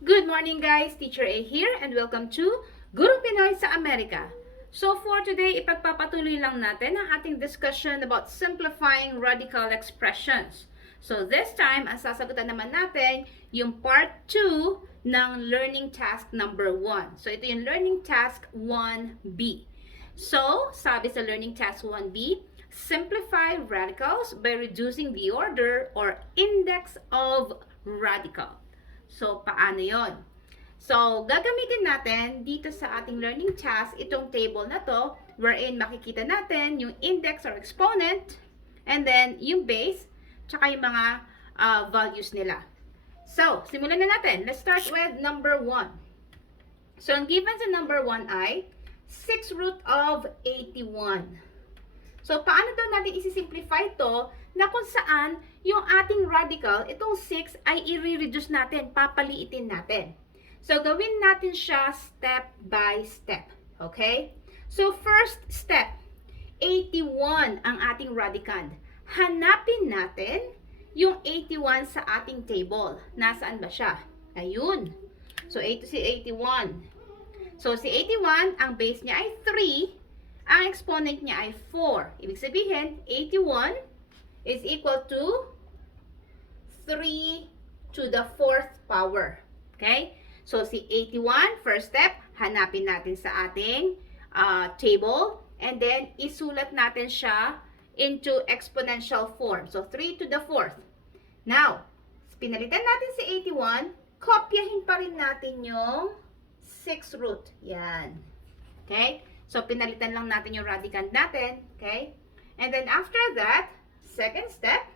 Good morning guys, Teacher A here and welcome to Gurong Pinoy sa Amerika. So for today, ipagpapatuloy lang natin ang ating discussion about simplifying radical expressions. So this time, ang sasagutan naman natin yung part 2 ng learning task number 1. So ito yung learning task 1B. So, sabi sa learning task 1B, simplify radicals by reducing the order or index of radical. So, paano yon? So, gagamitin natin dito sa ating learning task itong table na to wherein makikita natin yung index or exponent and then yung base tsaka yung mga values nila. So, simulan na natin. Let's start with number 1. So, ang given sa number 1 ay 6 root of 81. So, paano daw natin isi-simplify ito na kung saan yung ating radical, itong 6 ay i-reduce natin, papaliitin natin. So, gawin natin siya step by step. Okay? So, first step, 81 ang ating radicand. Hanapin natin yung 81 sa ating table. Nasaan ba siya? Ayun. So, si 81. So, si 81, ang base niya ay 3. Ang exponent niya ay 4. Ibig sabihin, 81 is equal to 3 to the 4th power. Okay? So, si 81, first step, hanapin natin sa ating table. And then, isulat natin siya into exponential form. So, 3 to the 4th. Now, pinalitan natin si 81, kopyahin pa rin natin yung 6 root. Yan. Okay? So, pinalitan lang natin yung radicand natin. Okay? And then, after that, second step,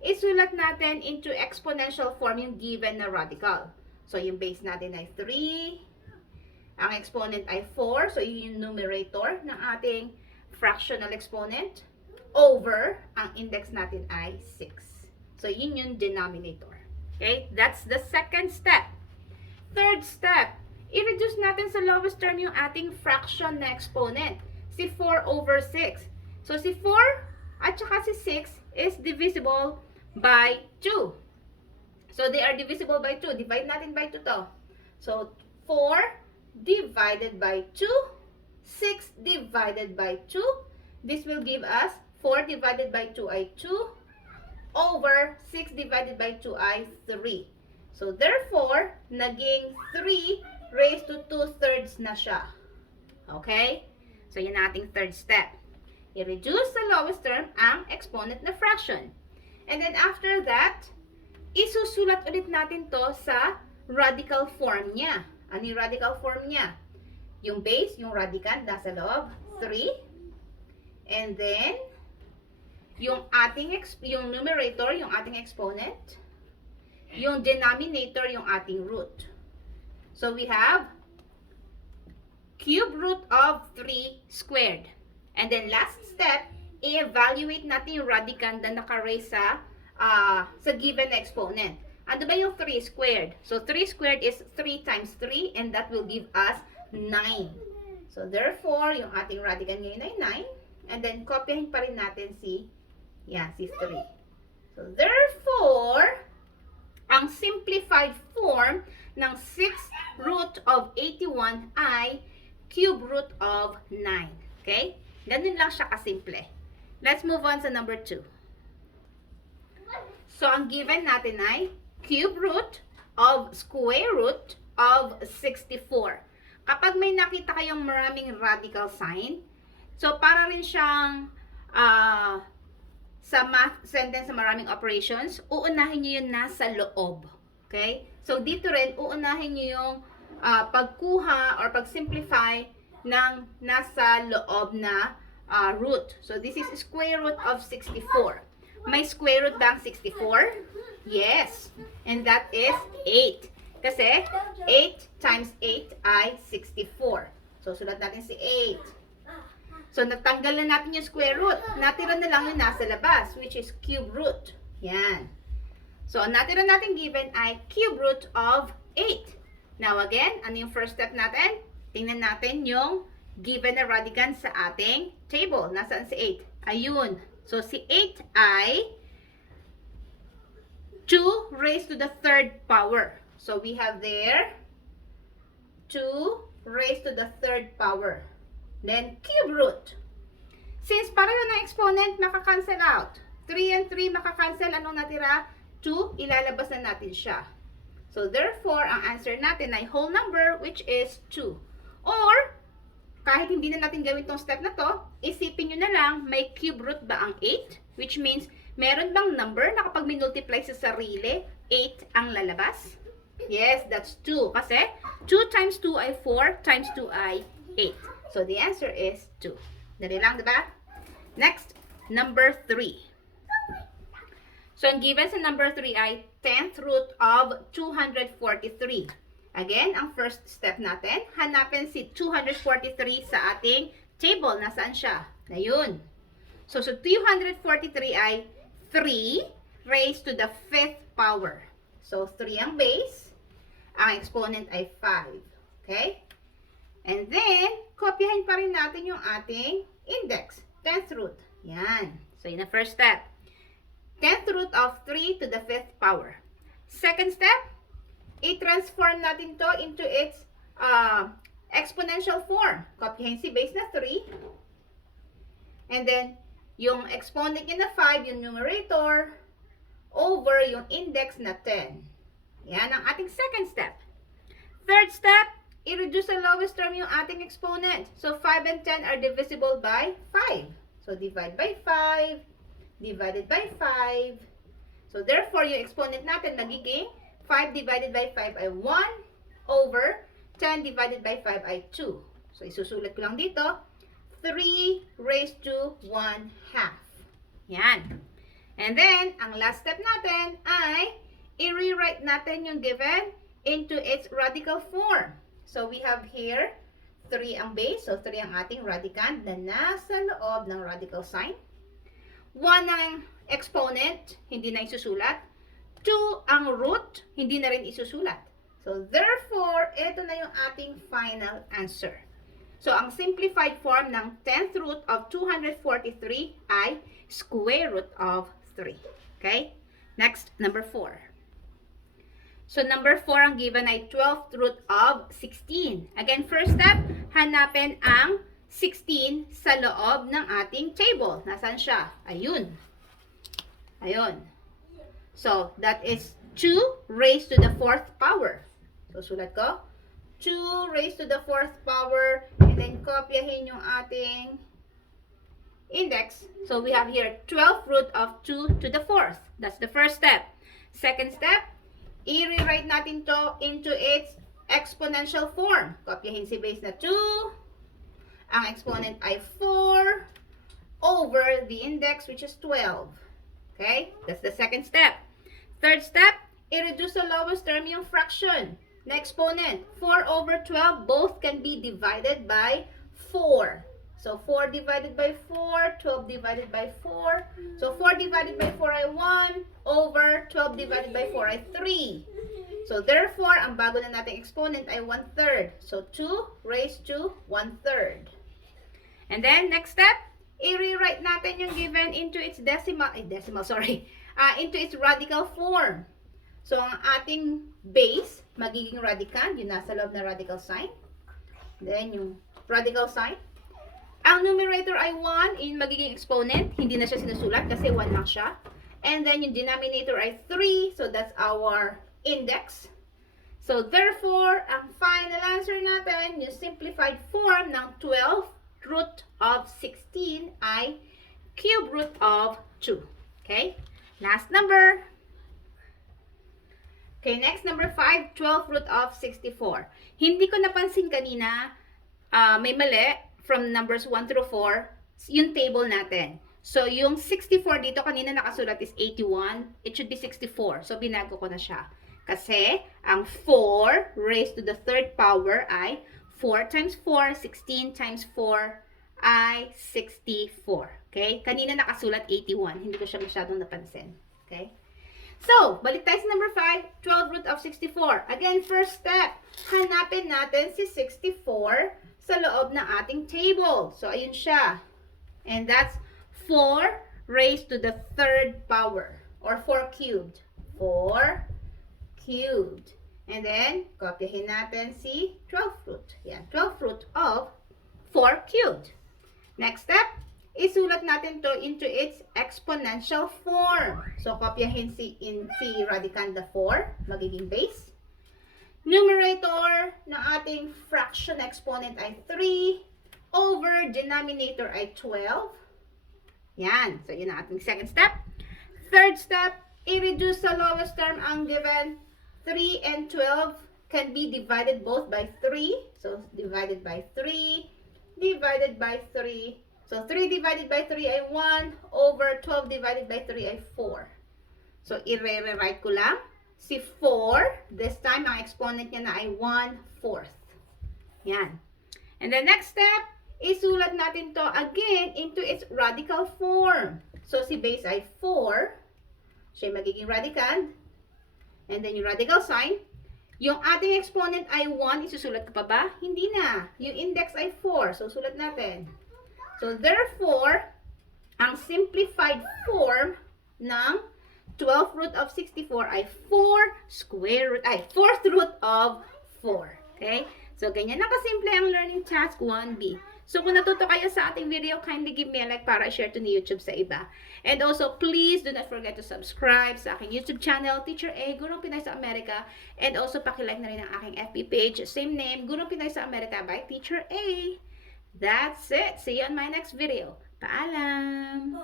isulat natin into exponential form yung given na radical. So, yung base natin ay 3. Ang exponent ay 4. So, yun yung numerator ng ating fractional exponent over ang index natin ay 6. So, yun yung denominator. Okay? That's the second step. Third step, i-reduce natin sa lowest term yung ating fraction na exponent. Si 4 over 6. So, si 4 at saka si 6 is divisible by 2. So, they are divisible by 2. Divide natin by 2 to. So, 4 divided by 2. 6 divided by 2. This will give us 4 divided by 2 ay 2. Over 6 divided by 2 ay 3. So, therefore, naging 3 raised to 2/3 na siya. Okay? So, yun ating third step. I-reduce sa lowest term ang exponent na fraction. And then after that, isusulat ulit natin to sa radical form niya. Ano yung radical form niya? Yung base, yung radicand, nasa loob, 3. And then, yung numerator, yung ating exponent. Yung denominator, yung ating root. So, we have cube root of 3 squared. And then, last step, i-evaluate natin yung radicand na naka-raise sa given exponent. Ano ba yung 3 squared? So, 3 squared is 3 times 3 and that will give us 9. So, therefore, yung ating radicand ngayon ay 9. And then, kopyahin pa rin natin si 3. So, therefore, ang simplified form ng 6 root of 81 ay cube root of 9. Okay? Ganun lang siya kasimple. Let's move on sa number 2. So, ang given natin ay cube root of square root of 64. Kapag may nakita kayong maraming radical sign, so para rin siyang sa math sentence sa maraming operations, uunahin nyo yung nasa loob. Okay? So, dito rin, uunahin nyo yung pagkuha or pag-simplify ng nasa loob na root. So, this is square root of 64. May square root ba ang 64? Yes. And that is 8. Kasi, 8 times 8 ay 64. So, sulat natin si 8. So, natanggal na natin yung square root. Natira na lang yung nasa labas, which is cube root. Yan. So, ang natira natin given ay cube root of 8. Now, again, ano yung first step natin? Tingnan natin yung given na radicand sa ating table. Nasaan si 8? Ayun. So, si 8 ay 2 raised to the third power. So we have there 2 raised to the third power. Then cube root. Since pareho na exponent, makakancel out. 3 and 3 makakancel. Anong natira? 2, ilalabas na natin siya. So therefore, ang answer natin ay whole number, which is 2. Or, kahit hindi na natin gawin tong step na to, isipin nyo na lang, may cube root ba ang 8? Which means, meron bang number na kapag minultiply sa sarili, 8 ang lalabas? Yes, that's 2. Kasi 2 times 2 ay 4, times 2 ay 8. So the answer is 2. Dali lang, diba? Next, number 3. So ang given sa number 3 ay 10th root of 243. Again, ang first step natin, hanapin si 243 sa ating table. Nasaan siya? Ayun. So 243 ay 3 raised to the 5th power. So 3 ang base. Ang exponent ay 5. Okay? And then, kopyahin pa rin natin yung ating index. 10th root. Yan. So yun ang first step. 10th root of 3 to the 5th power. Second step, i-transform natin to into its exponential form. Kopyahin si base na 3. And then, yung exponent niya na 5, yung numerator, over yung index na 10. Yan ang ating second step. Third step, i-reduce sa lowest term yung ating exponent. So, 5 and 10 are divisible by 5. So, divide by 5, divided by 5. So, therefore, yung exponent natin nagiging 5 divided by 5 ay 1 over 10 divided by 5 ay 2. So, isusulat ko lang dito, 3 raised to 1 half. Yan. And then, ang last step natin ay i-rewrite natin yung given into its radical form. So, we have here 3 ang base. So, 3 ang ating radicand na nasa loob ng radical sign. 1 ang exponent, hindi na isusulat. 2 ang root, hindi na rin isusulat. So, therefore, ito na yung ating final answer. So, ang simplified form ng 10th root of 243 ay square root of 3. Okay? Next, number 4. So, number 4 ang given ay 12th root of 16. Again, first step, hanapin ang 16 sa loob ng ating table. Nasaan siya? Ayun. Ayun. So, that is 2 raised to the 4th power. So, sulat ko. 2 raised to the 4th power. And then, kopyahin yung ating index. So, we have here 12th root of 2 to the 4th. That's the first step. Second step, i-rewrite natin to into its exponential form. Kopyahin si base na 2. Ang exponent ay 4 over the index, which is 12. Okay? That's the second step. Third step, i-reduce sa lowest term yung fraction. Na exponent, 4 over 12, both can be divided by 4. So, 4 divided by 4, 12 divided by 4. So, 4 divided by 4 ay 1, over 12 divided by 4 ay 3. So, therefore, ang bago na nating exponent ay 1/3. So, 2 raised to 1/3. And then, next step, i-rewrite natin yung given into its into its radical form. So, ang ating base, magiging radicand, yung nasa loob na radical sign. Then, yung radical sign. Ang numerator ay 1 in magiging exponent. Hindi na siya sinusulat kasi 1 lang siya. And then, yung denominator ay 3. So, that's our index. So, therefore, ang final answer natin, yung simplified form ng 12 root of 16 ay cube root of 2. Okay? Last number. Okay, next number 5, 12 root of 64. Hindi ko napansin kanina, may mali from numbers 1 through 4, yung table natin. So, yung 64 dito, kanina nakasulat is 81. It should be 64. So, binago ko na siya. Kasi, ang 4 raised to the third power ay 4 times 4, 16 times 4 ay 64. Okay? Kanina nakasulat 81. Hindi ko siya masyadong napansin. Okay? So, balik tayo sa number 5, 12 root of 64. Again, first step, hanapin natin si 64 sa loob ng ating table. So, ayun siya. And that's 4 raised to the third power. Or 4 cubed. 4 cubed. And then, kopyahin natin si 12th root. Yan, 12th root of 4 cubed. Next step, isulat natin to into its exponential form. So, kopyahin si radicand 4, magiging base. Numerator ng ating fraction exponent ay 3 over denominator ay 12. Yan. So, yun ang ating second step. Third step, i-reduce sa lowest term ang given 3 and 12 can be divided both by 3. So, divided by 3, divided by 3. So, 3 divided by 3 ay 1 over 12 divided by 3 ay 4. So, i-rewrite ko lang. Si 4, this time, ang exponent niya na ay 1/4. Yan. And the next step, isulat natin to again into its radical form. So, si base ay 4. Siya magiging radicand. And then, yung radical sign. Yung ating exponent ay 1. Isusulat ko pa ba? Hindi na. Yung index ay 4. So, sulat natin. So, therefore, ang simplified form ng 12th root of 64 ay 4th root of 4. Okay? So, ganyan na kasimple ang learning task 1B. So, kung natuto kayo sa ating video, kindly give me a like para i-share to ni YouTube sa iba. And also, please do not forget to subscribe sa aking YouTube channel, Teacher A, Gurong Pinay sa Amerika. And also, pakilike na rin ang aking FB page, same name, Gurong Pinay sa Amerika by Teacher A. That's it. See you on my next video. Paalam!